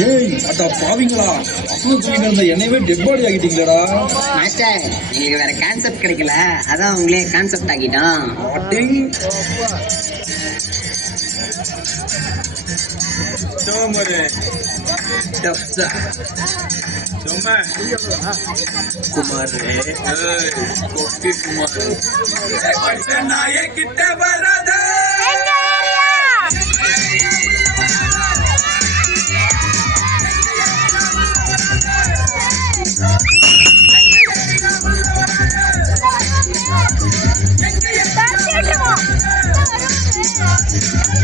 ஏய் அட்டா பாவிங்களா, அசன தூக்கிட்டு இருந்த என்னையவே டெட் பாடி ஆகிட்டீங்களடா. மாஸ்டர், எங்களுக்கு வேற கான்செப்ட் கிடைக்கல, அதான் உங்களே கான்செப்ட் ஆகிட்டோம். கிட்ட வராத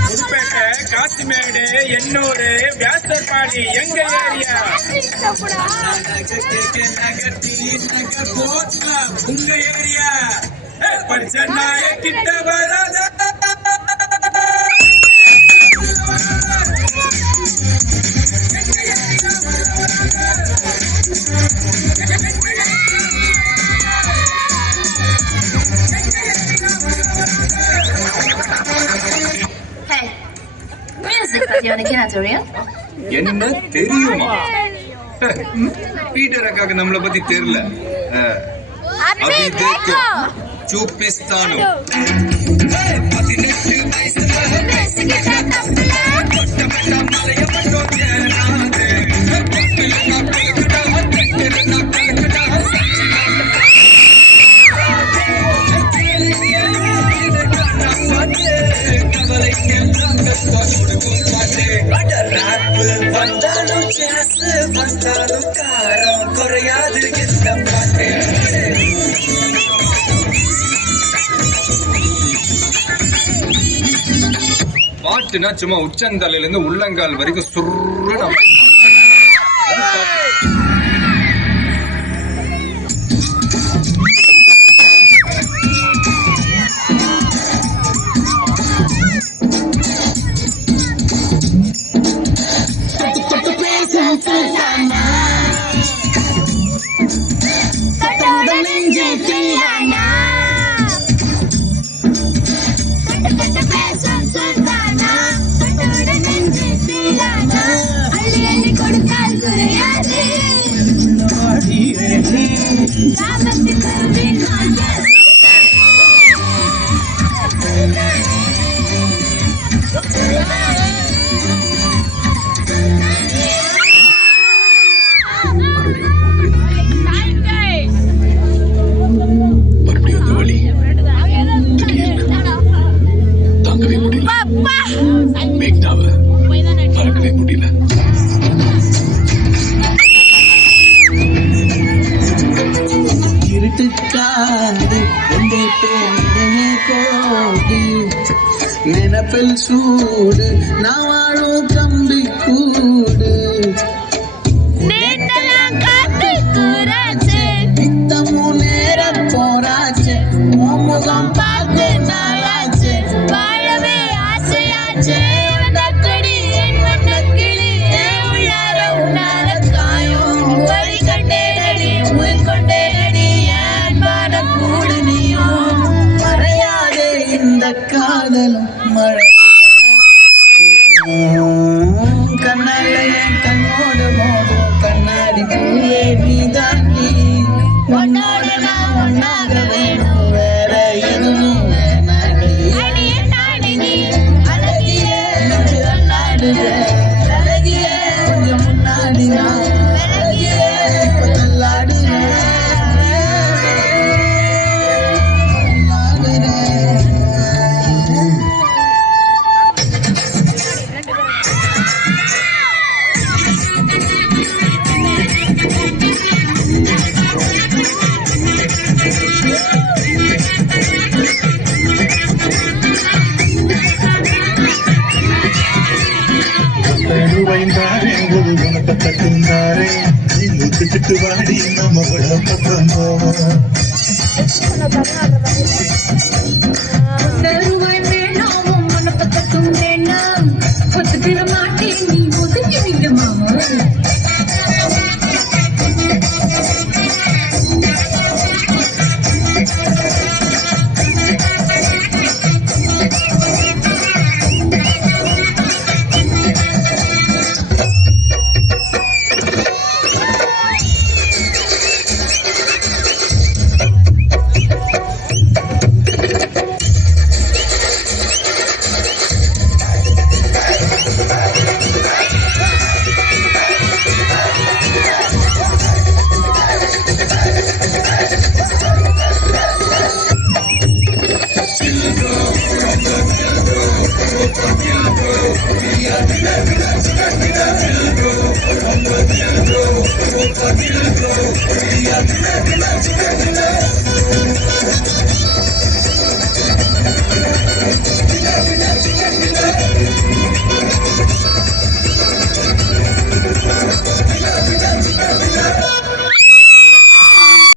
புதுப்பேட்டை, காசிமேடு, எண்ணூர், வியாசர்பாடி எங்க ஏரியா. உங்க ஏரியா பச்சனாய கிட்ட வராத. என்ன தெரியுமா? பீட்டர் அக்காக்கு நம்மளை பத்தி தெரியல. చూపిస్తాను. பாட்டுனா சும்மா உச்சந்தலையில இருந்து உள்ளங்கால் வரைக்கும் சுருணும். நினப்பில் சூடு நாளும் கம்பி கூடு நித்தமும் நேர போராச்சு முகம் பார்த்து நாளாச்சு வாழவே ஆசையாச்சு காதலும் மழை கண்ணால என் கண்ணோடு மோதும் கண்ணாடி பூவே நீ